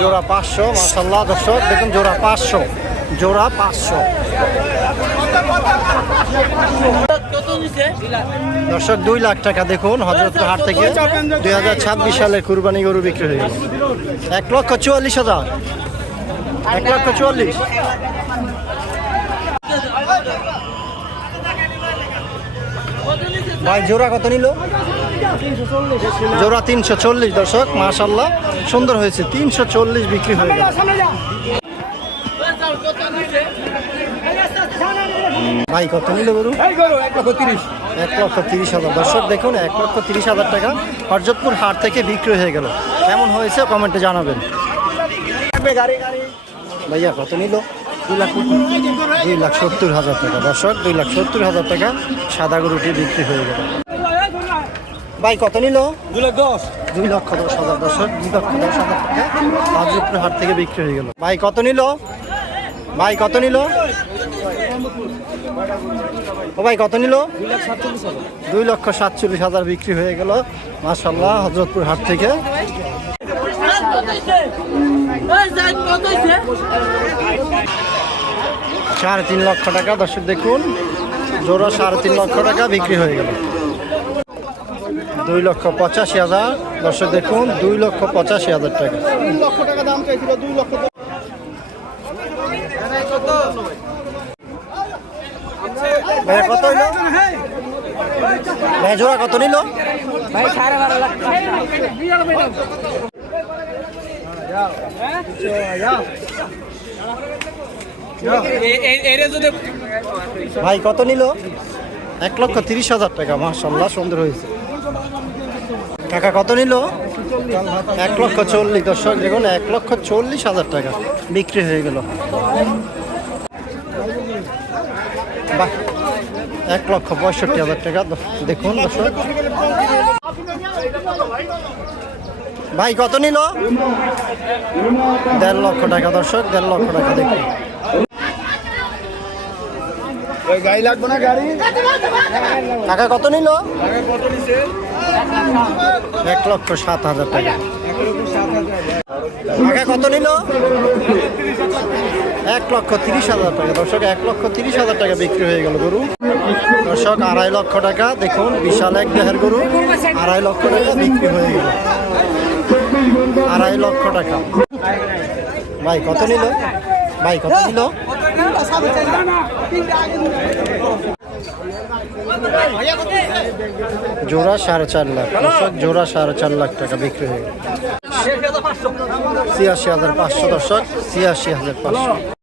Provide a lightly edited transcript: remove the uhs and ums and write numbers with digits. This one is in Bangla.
জোড়া 500 মাশাআল্লাহ দর্শক দেখুন জোড়া 500 জোড়া 500 দর্শক 2 লাখ টাকা দেখুন হযরতপুর হাট থেকে 2026 সালে কুরবানি গরু বিক্রি হয়ে গেল 1,44,000 1,44,000 ভাই জোড়া কত নিল জোড়া 340 দর্শক মাশাআল্লাহ সুন্দর হয়েছে 340 বিক্রি হয়ে গেল ভাই কত নিল গরু 1,30,000 দর্শক দেখুন 1,30,000 টাকা হযরতপুর হাট থেকে বিক্রি হয়ে গেল কেমন হয়েছে কমেন্টে জানাবেন ভাইয়া কত নিল 2,70,000 টাকা দর্শক 2,70,000 টাকা সাদা গরুটি বিক্রি হয়ে গেল ভাই কত নিল 2,10,000 দর্শক 2,10,000 টাকা হযরতপুর হাট থেকে বিক্রি হয়ে গেল ভাই কত নিল ভাই কত নিল ও ভাই কত নিল 2,47,000 বিক্রি হয়ে গেল মাশাআল্লাহ হযরতপুর হাট থেকে 3.5 লক্ষ টাকা দর্শক দেখুন জোড়া 3.5 লক্ষ টাকা বিক্রি হয়ে গেল 2,85,000 দর্শক দেখুন 2,85,000 টাকা 2 লক্ষ টাকা দাম চাইছিল 2 লক্ষ ভাইয়া কত হইল ভাই জোড়া কত নিল ভাই 12.5 লাখ ভাই কত নিল 1,30,000 টাকা মাশাআল্লাহ সুন্দর হয়েছে টাকা কত নিল 1,40,000 দর্শক দেখুন 1,40,000 টাকা বিক্রি হয়ে গেল বাহ 1,65,000 টাকা দেখুন দর্শক ভাই কত নিল 1.5 লক্ষ টাকা দর্শক 1.5 লক্ষ টাকা দেখুন গাড়ি লাগবে না গাড়ি টাকা কত নিল 1,07,000 টাকা টাকা কত নিল 1,30,000 টাকা দর্শক 1,30,000 টাকা বিক্রি হয়ে গেল গরু দর্শক 2.5 লক্ষ টাকা দেখুন বিশাল এক দেহের গরু 2.5 লক্ষ টাকা বিক্রি হয়ে গেল 2.5 লক্ষ টাকা ভাই কত নিল ভাই কত নিল জোড়া 4.5 লাখ দর্শক জোড়া 4.5 লাখ টাকা বিক্রি হয়ে গেল 86,500 দর্শক 86,500